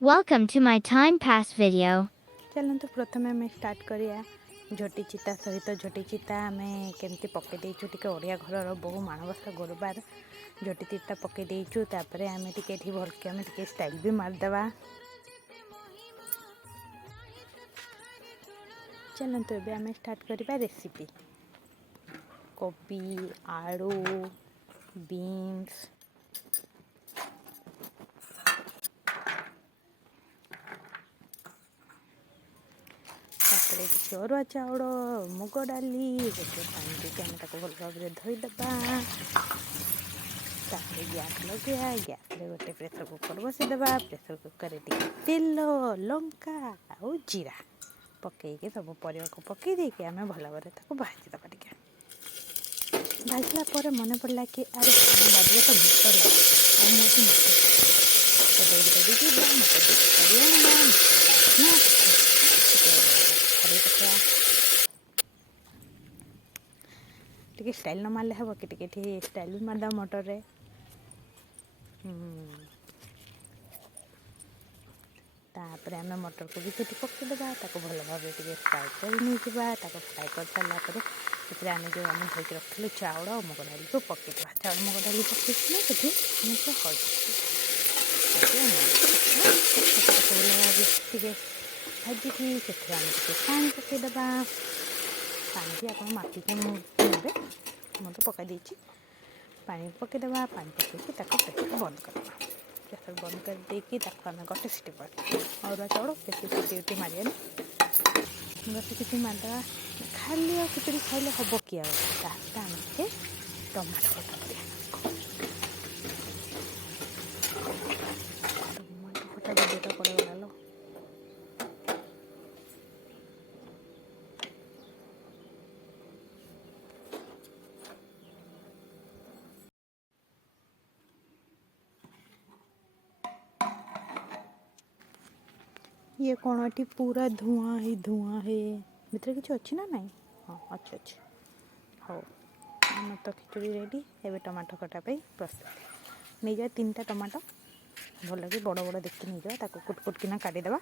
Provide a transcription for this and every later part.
Welcome to my time pass video. चलते प्रथम आम स्टार्ट करिया झोटी चिता सहित झोटी चिता आम केमती पकई देचु टे ओडिया घर बहु माणबसा गुरुवार झोटी चिता पकई देचु तापर आम टे भलके आम टे स्टाइल भी मारदेवा। चलते एबे आम स्टार्ट करिबा रेसिपी कोबी आलू बीन्स तापर किसी अरुआ चाउल मुग डाली पानी देके आम भल भाव धोईदेवा। तापर गैस लगे गैस गोटे प्रेसर कुकर बसईदेवा। प्रेसर कुकर तेल लंका और जीरा पकईके सब परिवा को पकई देके आम भल भाव भाजीदेवा। टे भाजला मन पड़ा कि अरे खाना बाजू तो भूत लगे टे स्टाइल न मारे हम कि स्टाइल भी मारदा मटर रे। तापर आम मटर को भी सीटी पकईदेवा भल भाव फ्राए कर फ्राए कर सारापर आम जो आम धोक रखी चाउल और मुग डाली को पकईदेवा। चाउल मुग डाली पकईना से हल्दी भाजिकी से पानी पकईदेवा। पानी भी आप मापिक ने मुझे पकई देती पानी पकईदेवा। पानी पकईकी प्रेसर बंद करदेवा। प्रेसर बंद कर देकी आम गोटे सीटी पर अरुआ चाउल बेसी सीटी मारे गोटे सीटी मारदेवा। खाली आ खिचड़ी खाइले हम कि आम टमाटो खटा टमाटो खटा वीडियो पड़ेगा लो। ये कौन एटी पूरा धुआं है भीतर किसी अच्छी ना नहीं। हाँ अच्छे अच्छे हाँ आम तो खिचड़ी रेडी। एवं टमाटो खटा प्रस्तुत नहीं जाए 3टा टमाटो भल कि बड़ बड़ देखिए नहीं जाए कुट कुट किना काटिदेवा।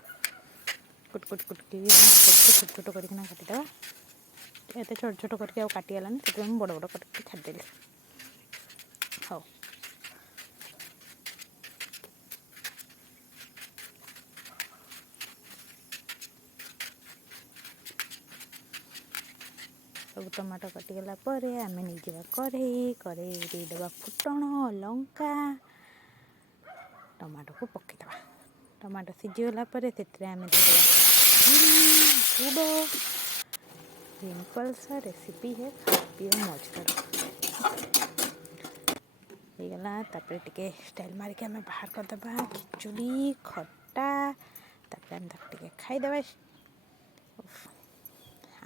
कुट कुट कुट कि छोट छोट करना काटिदेवा। एत छोट छोट करके काटिगलानी से बड़ बड़ करके छाड़देली। हाँ सब टमाटो कटिगला आम नहीं जावा कड़े देदेवा फुटण लंका टमाटो को पकईदेवा। टमाटो सीझीगला से आम देदेवा गुड़। सिंपल सा रेसिपी है पियो मौज करो होगला। तापर टे स्टाइल मारिक आम बाहर करदेवा खिचड़ी खटा तापर आम टे खाईदेवा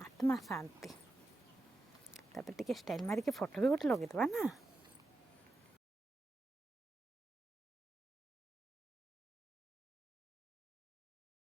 आत्मा शांति। तापर टे स्टाइल मारिक फोटो भी गोटे लगेदेवा ना।